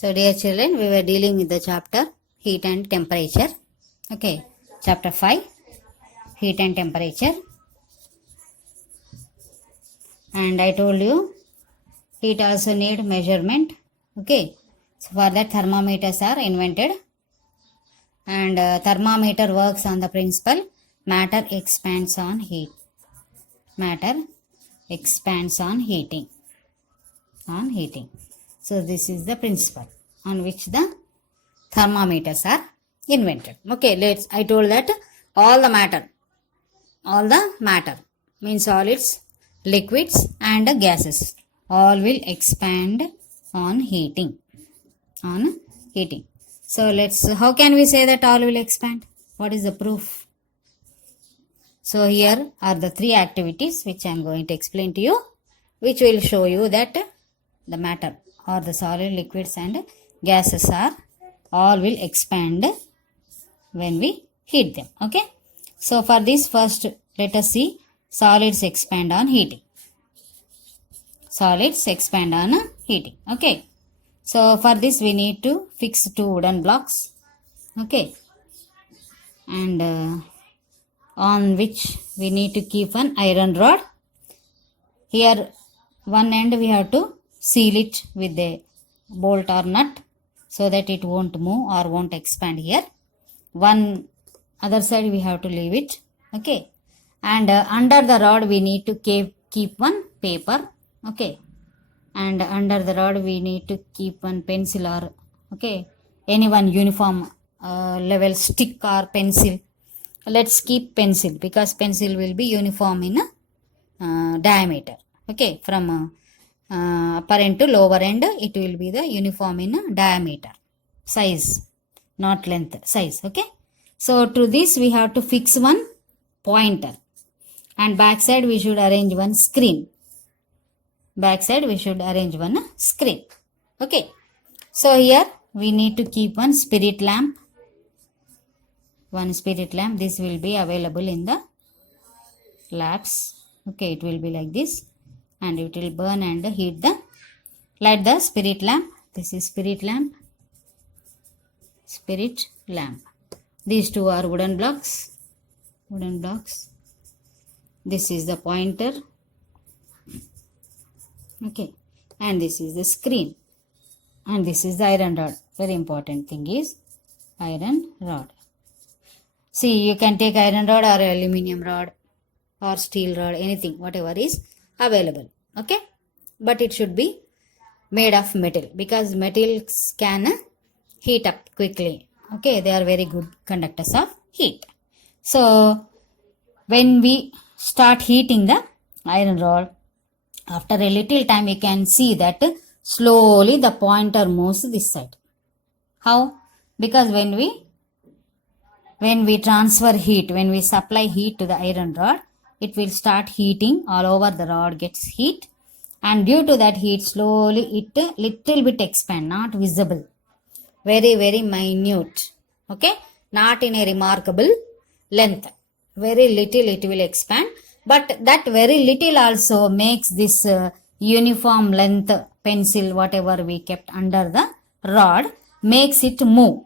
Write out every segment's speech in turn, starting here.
So dear children, we were dealing with the chapter heat and temperature. Okay, chapter 5, heat and temperature. And I told you heat also need measurement. Okay, so for that thermometers are invented. And thermometer works on the principle matter expands on heat. Matter expands on heating. So this is the principle on which the thermometers are invented. Okay, I told that all the matter means solids, liquids and gases all will expand on heating. So how can we say that all will expand? What is the proof? So here are the three activities which I am going to explain to you, which will show you that the matter or the solid, liquids and gases are all will expand when we heat them. Okay. So for this, first let us see solids expand on heating. Solids expand on heating. Okay. So for this we need to fix two wooden blocks. Okay. And on which we need to keep an iron rod. Here one end we have to seal it with a bolt or nut so that it won't move or won't expand here. One other side we have to leave it. Okay. And under the rod we need to keep one paper. Okay. And under the rod we need to keep one pencil or any one uniform level stick or pencil. Let's keep pencil because pencil will be uniform in diameter. Okay. From upper end to lower end it will be the uniform in diameter, size, not length, size. Okay. So to this we have to fix one pointer, and backside we should arrange one screen. Okay. So here we need to keep one spirit lamp. This will be available in the labs. Okay, it will be like this and it will burn and light the spirit lamp. This is spirit lamp. These two are wooden blocks. This is the pointer. Okay, and this is the screen, and this is the iron rod. Very important thing is iron rod. See, you can take iron rod or aluminium rod or steel rod, anything, whatever is available. Okay, but it should be made of metal because metals can heat up quickly. Okay, they are very good conductors of heat. So when we start heating the iron rod, after a little time you can see that slowly the pointer moves this side. How? Because when we transfer heat, when we supply heat to the iron rod, it will start heating. All over the rod gets heat, and due to that heat slowly it little bit expand, not visible, very very minute. Okay, not in a remarkable length, very little it will expand, but that very little also makes this uniform length pencil whatever we kept under the rod makes it move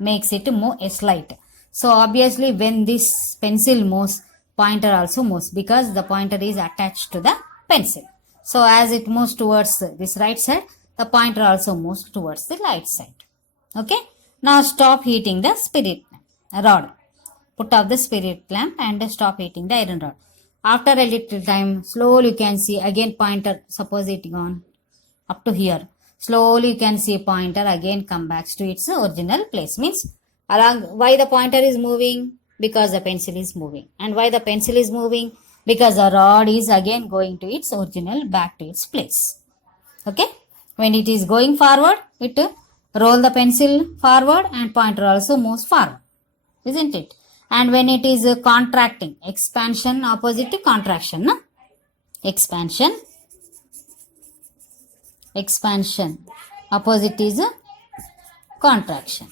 a slight. So obviously when this pencil moves, pointer also moves because the pointer is attached to the pencil. So as it moves towards this right side, the pointer also moves towards the right side. Okay. Now stop heating the spirit rod. Put off the spirit lamp and stop heating the iron rod. After a little time, slowly you can see again pointer, suppose it gone up to here. Slowly you can see pointer again come back to its original place. Means why the pointer is moving? Because the pencil is moving. And why the pencil is moving? Because the rod is again going to its original, back to its place. Okay. When it is going forward, it roll the pencil forward and pointer also moves forward. Isn't it? And when it is contracting, expansion opposite to contraction. No? Expansion opposite is contraction.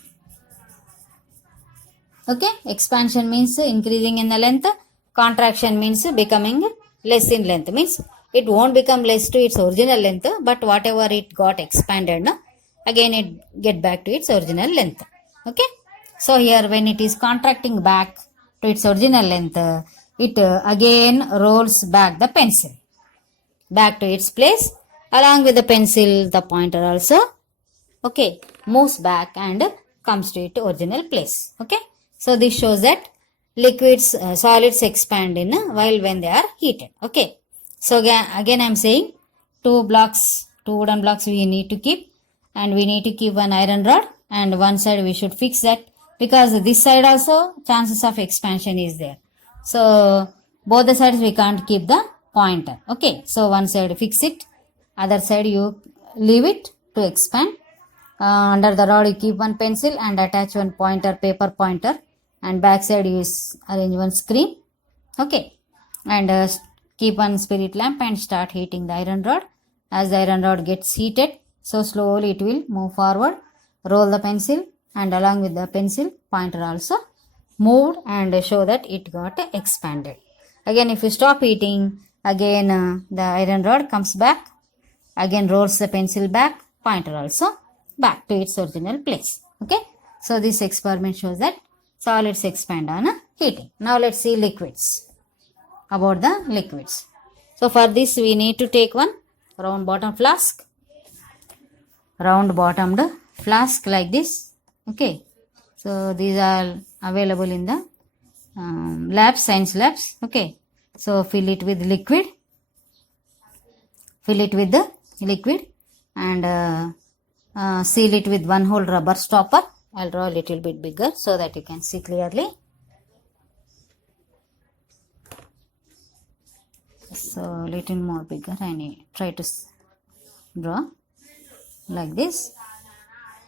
Okay, expansion means increasing in the length, contraction means becoming less in length. Means it won't become less to its original length, but whatever it got expanded, no? again it get back to its original length. Okay, so here when it is contracting back to its original length, it again rolls back the pencil back to its place. Along with the pencil, the pointer also, okay, moves back and comes to its original place. Okay, so this shows that liquids, solids expand in while when they are heated. Okay, so again I'm saying two wooden blocks we need to keep, and we need to keep one iron rod, and one side we should fix that, because this side also chances of expansion is there. So both the sides we can't keep the pointer. Okay, so one side fix it, other side you leave it to expand. Under the rod you keep one pencil and attach one pointer, paper pointer, and back side you arrange one screen. Okay, and keep one spirit lamp and start heating the iron rod. As the iron rod gets heated, so slowly it will move forward, roll the pencil, and along with the pencil, pointer also moved and show that it got expanded. Again if you stop heating, again the iron rod comes back, again rolls the pencil back, pointer also back to its original place. Okay, so this experiment shows that solids expand on heating. Now let's see liquids. About the liquids, so for this we need to take one round bottom flask, round bottomed flask like this. Okay, so these are available in the labs, science labs. Okay, so fill it with liquid, fill it with the liquid, and seal it with one hole rubber stopper. I'll draw a little bit bigger so that you can see clearly. So little more bigger, I need try to draw like this.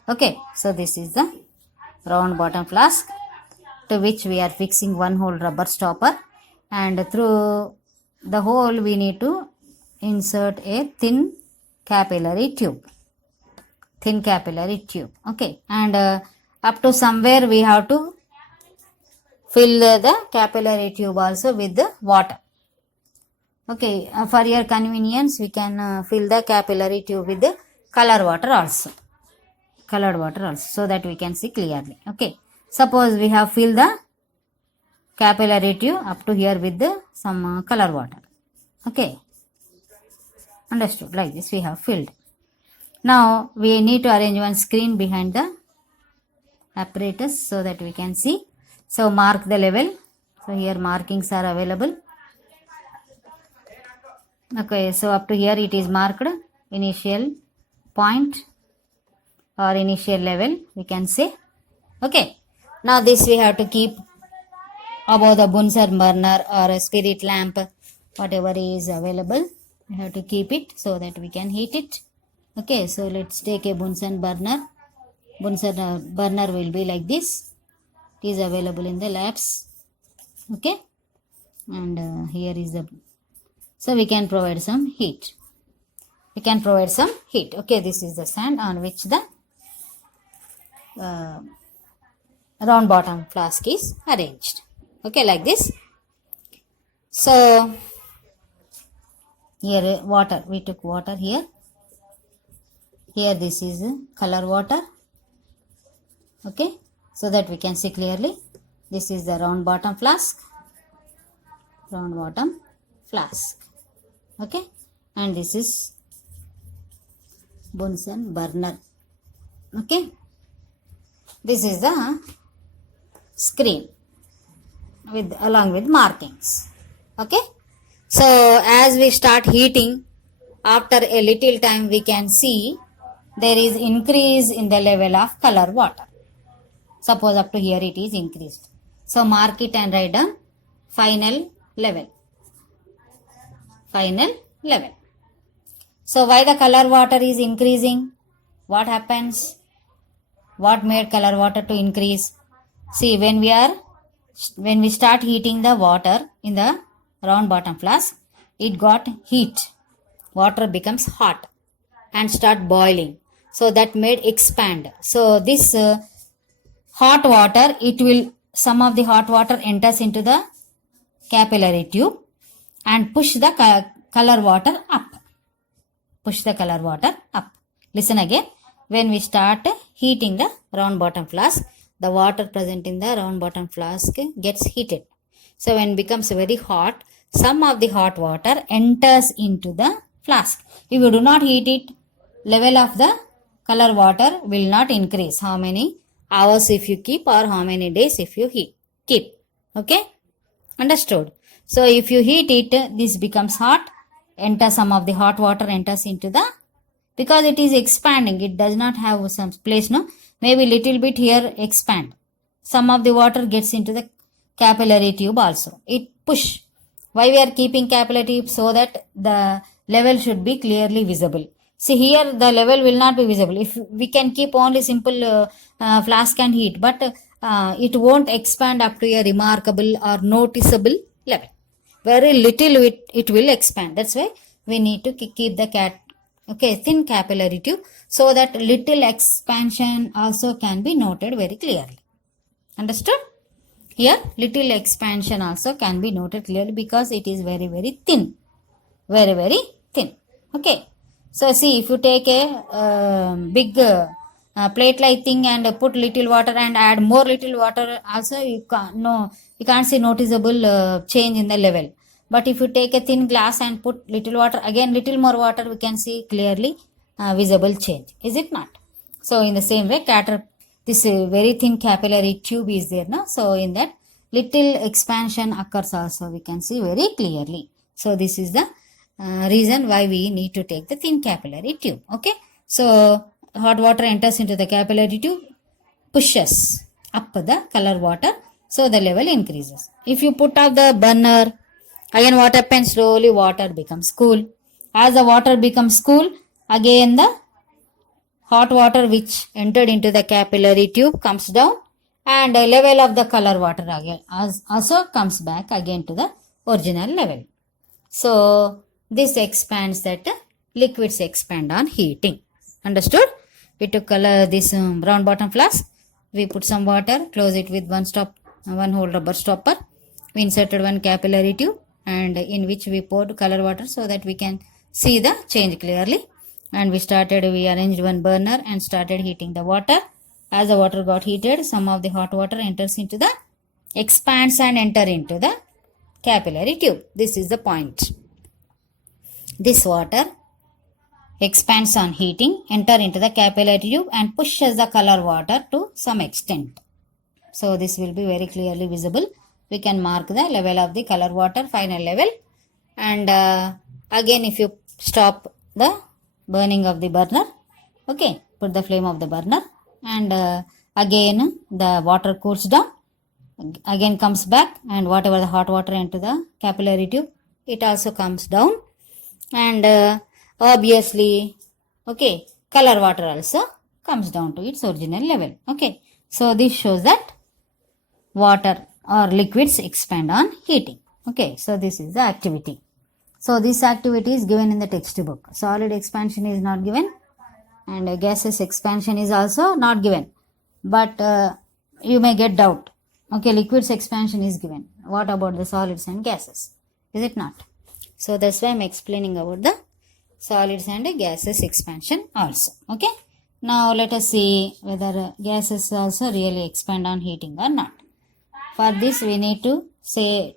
Okay, so this is the round bottom flask to which we are fixing one hole rubber stopper, and through the hole we need to insert a thin capillary tube. Okay, and up to somewhere we have to fill the capillary tube also with the water. Okay, for your convenience we can fill the capillary tube with the colored water also, so that we can see clearly. Okay, suppose we have filled the capillary tube up to here with the some color water. Okay, understood? Like this we have filled. Now we need to arrange one screen behind the apparatus so that we can see. So mark the level. So here markings are available. Okay, so up to here it is marked initial point or initial level, we can say. Okay, now this we have to keep above the Bunsen burner or a spirit lamp, whatever is available. We have to keep it so that we can heat it. Okay, so let's take a Bunsen burner. Bunsen burner will be like this. It is available in the labs. Okay, and here is the, so we can provide some heat. Okay, this is the stand on which the round bottom flask is arranged. Okay, like this. So here water, we took water here. Here this is color water. Okay, so that we can see clearly. This is the round bottom flask. Okay, and this is Bunsen burner. Okay, this is the screen with along with markings. Okay, so as we start heating, after a little time we can see there is increase in the level of color water. Suppose up to here it is increased, so mark it and write down final level. So why the color water is increasing? What happens? What made color water to increase? See, when we start heating the water in the round bottom flask, it got heat. Water becomes hot and start boiling. So that made expand. So this hot water, some of the hot water enters into the capillary tube and push the color water up. Listen again. when we start heating the round bottom flask, the water present in the round bottom flask gets heated. So when it becomes very hot, some of the hot water enters into the flask. If you do not heat it, level of the color water will not increase. How many hours if you keep, or how many days if you keep. Okay, understood? So if you heat it, this becomes hot, enter some of the hot water enters into the, because it is expanding, it does not have some place, no, maybe little bit here expand, some of the water gets into the capillary tube also, it push. Why we are keeping capillary tube? So that the level should be clearly visible. See here the level will not be visible. If we can keep only simple flask and heat, but it won't expand up to a remarkable or noticeable level. Very little it will expand. That's why we need to keep the thin capillary tube, so that little expansion also can be noted very clearly. Understood? Here little expansion also can be noted clearly because it is very thin. Very thin. Okay. So see, if you take a big plate like thing and put little water and add more little water, also you can't see noticeable change in the level. But if you take a thin glass and put little water, again little more water, we can see clearly visible change. Is it not? So in the same way, this very thin capillary tube is there now. So in that little expansion occurs also, we can see very clearly. So this is the reason why we need to take the thin capillary tube. Okay. So hot water enters into the capillary tube, pushes up the color water, so the level increases. If you put off the burner, again what happens? Slowly water becomes cool. As the water becomes cool, again the hot water which entered into the capillary tube comes down, and the level of the color water again also comes back again to the original level. So this expands, that liquids expand on heating. Understood? We took this round bottom flask, we put some water, close it with one hole rubber stopper, we inserted one capillary tube, and in which we poured color water so that we can see the change clearly. And we arranged one burner and started heating the water. As the water got heated, some of the hot water enters into the, expands and enter into the capillary tube. This is the point. This water expands on heating, enter into the capillary tube and pushes the color water to some extent. So this will be very clearly visible. We can mark the level of the color water, final level. And again, if you stop the burning of the burner, okay, put the flame of the burner, and again the water cools down, again comes back, and whatever the hot water into the capillary tube, it also comes down, and obviously, okay, color water also comes down to its original level. Okay, so this shows that water or liquids expand on heating. Okay, so this is the activity. So this activity is given in the textbook. Solid expansion is not given, and gaseous expansion is also not given. But you may get doubt. Okay, liquids expansion is given. What about the solids and gases? Is it not? So that's why I'm explaining about the solids and gases expansion also. Okay. Now let us see whether gases also really expand on heating or not. For this we need to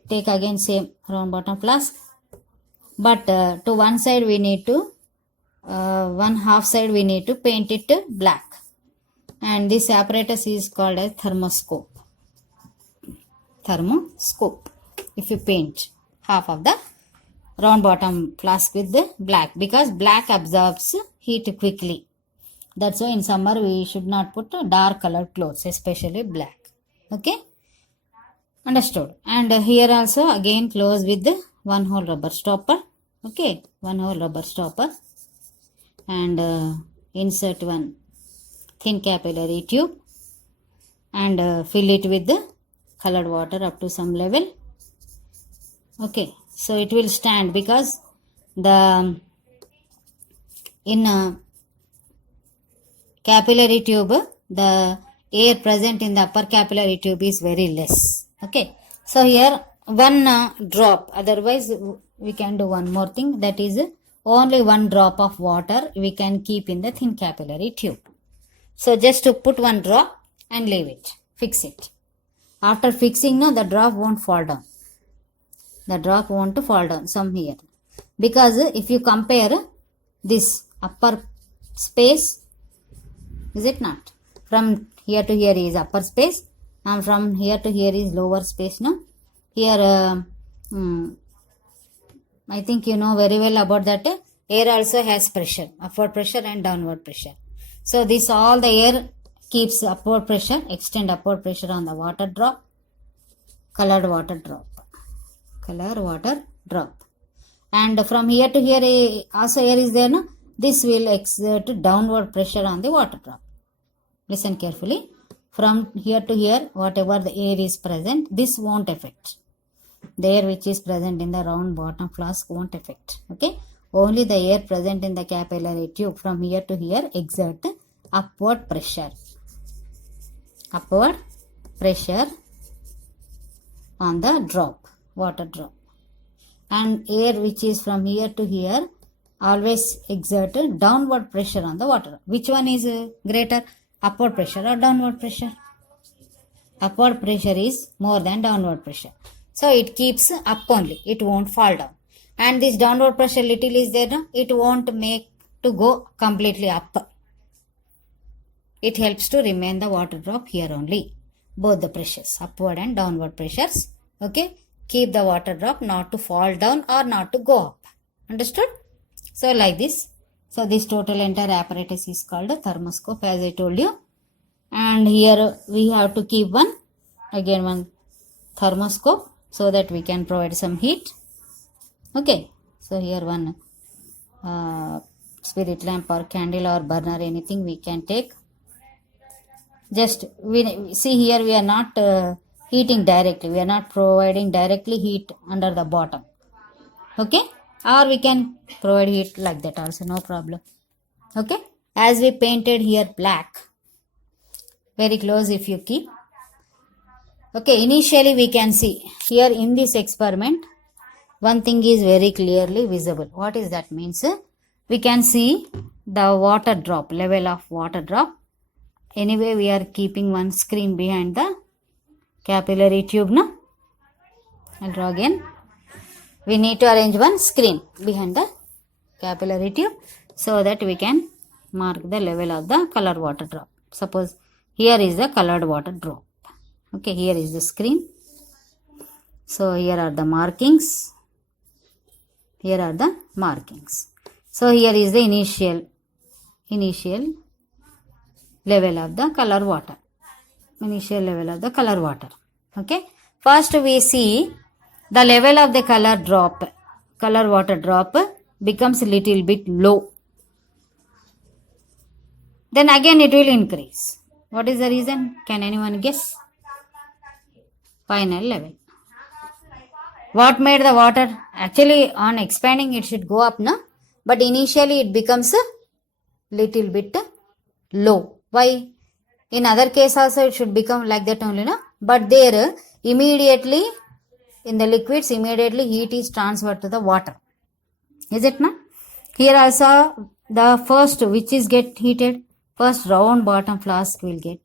take again same round bottom flask. But to one side we need to, one half side we need to paint it black. And this apparatus is called a thermoscope. Thermoscope. If you paint half of the round bottom flask with the black, because black absorbs heat quickly. That's why in summer we should not put dark colored clothes, especially black. Okay. Understood. And here also again close with the one hole rubber stopper. Okay, one hole rubber stopper, and insert one thin capillary tube and fill it with the colored water up to some level. Okay, so it will stand because the in a capillary tube the air present in the upper capillary tube is very less. Okay, so here one drop, otherwise we can do one more thing, that is only one drop of water we can keep in the thin capillary tube. So just to put one drop and leave it, fix it. After fixing, no, the drop won't fall down. The drop won't fall down some here. Because if you compare this upper space, is it not? From here to here is upper space and from here to here is lower space, no? Here, I think you know very well about that. Air also has pressure, upward pressure and downward pressure. So this all the air keeps upward pressure, extend upward pressure on the water drop, colored water drop, color water drop. And from here to here also air is there, no? This will exert downward pressure on the water drop. Listen carefully. From here to here, whatever the air is present, this won't affect. The air which is present in the round bottom flask won't affect. Okay. Only the air present in the capillary tube from here to here exert upward pressure. Upward pressure on the drop, water drop. And air which is from here to here always exert downward pressure on the water. Which one is greater? Upward pressure or downward pressure? Upward pressure is more than downward pressure. So it keeps up only. It won't fall down. And this downward pressure little is there, no? It won't make to go completely up. It helps to remain the water drop here only. Both the pressures, upward and downward pressures. Okay. Keep the water drop not to fall down or not to go up. Understood? So like this. So this total entire apparatus is called a thermoscope, as I told you. And here we have to keep one thermoscope so that we can provide some heat. Okay. So here one spirit lamp or candle or burner, anything we can take. Just we see here we are not heating directly. We are not providing directly heat under the bottom. Okay. Or we can provide heat like that also, no problem. Okay. As we painted here black, very close if you keep. Okay. Initially we can see here in this experiment, one thing is very clearly visible. What is that means? We can see the water drop, level of water drop. Anyway, we are keeping one screen behind the capillary tube, no? I'll draw again. We need to arrange one screen behind the capillary tube so that we can mark the level of the colored water drop. Suppose here is the colored water drop. Okay, here is the screen. So here are the markings. Here are the markings. So here is the initial level of the color water. Initial level of the color water. Okay. First we see the level of the color water drop becomes a little bit low. Then again it will increase. What is the reason? Can anyone guess? Final level. What made the water? Actually on expanding it should go up, no? But initially it becomes a little bit low. Why? In other case also it should become like that only, no? But there immediately in the liquids immediately heat is transferred to the water. Is it not? Here also the first which is get heated, first round bottom flask will get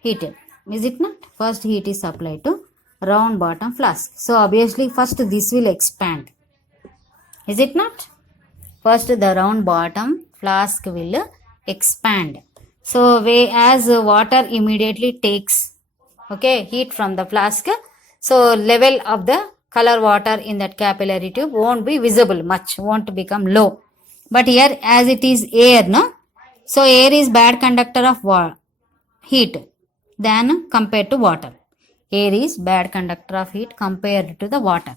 heated. Is it not? First heat is applied to round bottom flask. So obviously first this will expand. Is it not? First the round bottom flask will expand. So as water immediately takes heat from the flask, so level of the color water in that capillary tube won't be visible much, won't become low. But here as it is air, no? So air is bad conductor of heat than compared to water. Air is bad conductor of heat compared to the water.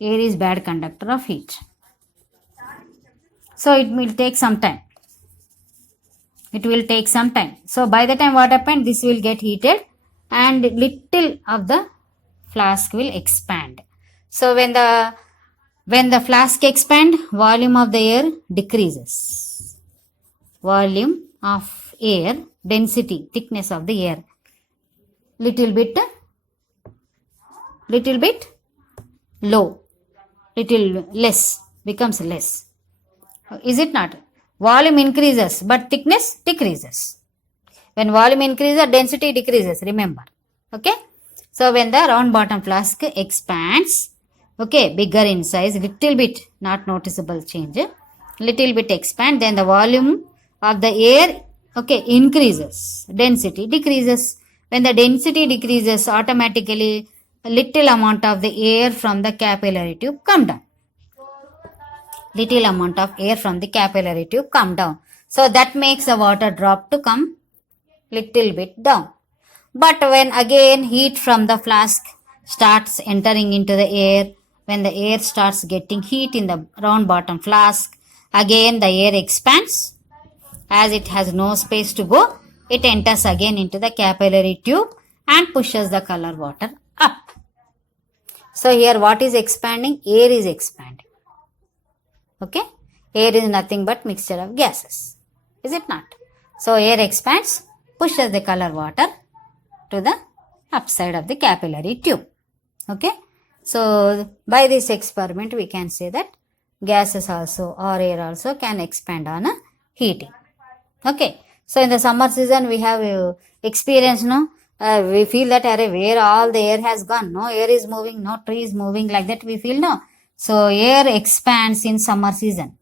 Air is bad conductor of heat. So it will take some time. It will take some time. So by the time what happened, this will get heated and little of the flask will expand. So when the flask expand, volume of the air decreases. Volume of air, density, thickness of the air, little bit low, little less, becomes less. Is it not? volume increases but thickness decreases. When volume increases, density decreases, remember. Okay. So when the round bottom flask expands, okay, bigger in size, little bit, not noticeable change, little bit expand, then the volume of the air, okay, increases, density decreases. When the density decreases, automatically a little amount of the air from the capillary tube come down. Little amount of air from the capillary tube come down. So that makes the water drop to come little bit down. But when again heat from the flask starts entering into the air, when the air starts getting heat in the round bottom flask, again the air expands. As it has no space to go, it enters again into the capillary tube and pushes the color water up. So here what is expanding? Air is expanding. Okay, air is nothing but mixture of gases, is it not? So air expands, pushes the color water to the upside of the capillary tube. Okay, so by this experiment we can say that gases also or air also can expand on a heating. Okay, so in the summer season we have experienced, no, we feel that where all the air has gone, no air is moving, no tree is moving, like that we feel, no. So air expands in summer season.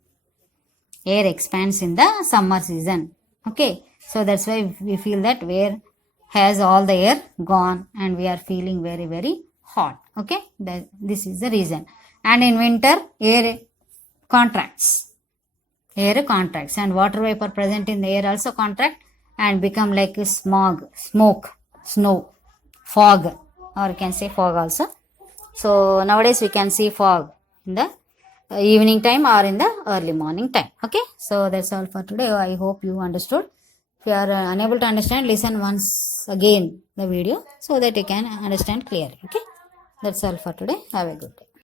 Air expands in the summer season. Okay, so that's why we feel that where has all the air gone and we are feeling very, very hot. Okay, this is the reason. And in winter, air contracts. Air contracts and water vapor present in the air also contract and become like a smog, smoke, snow, fog, or you can say fog also. So nowadays we can see fog in the evening time or in the early morning time. Okay, so that's all for today. I hope you understood. If you are unable to understand, listen once again the video so that you can understand clearly. Okay, that's all for today. Have a good day.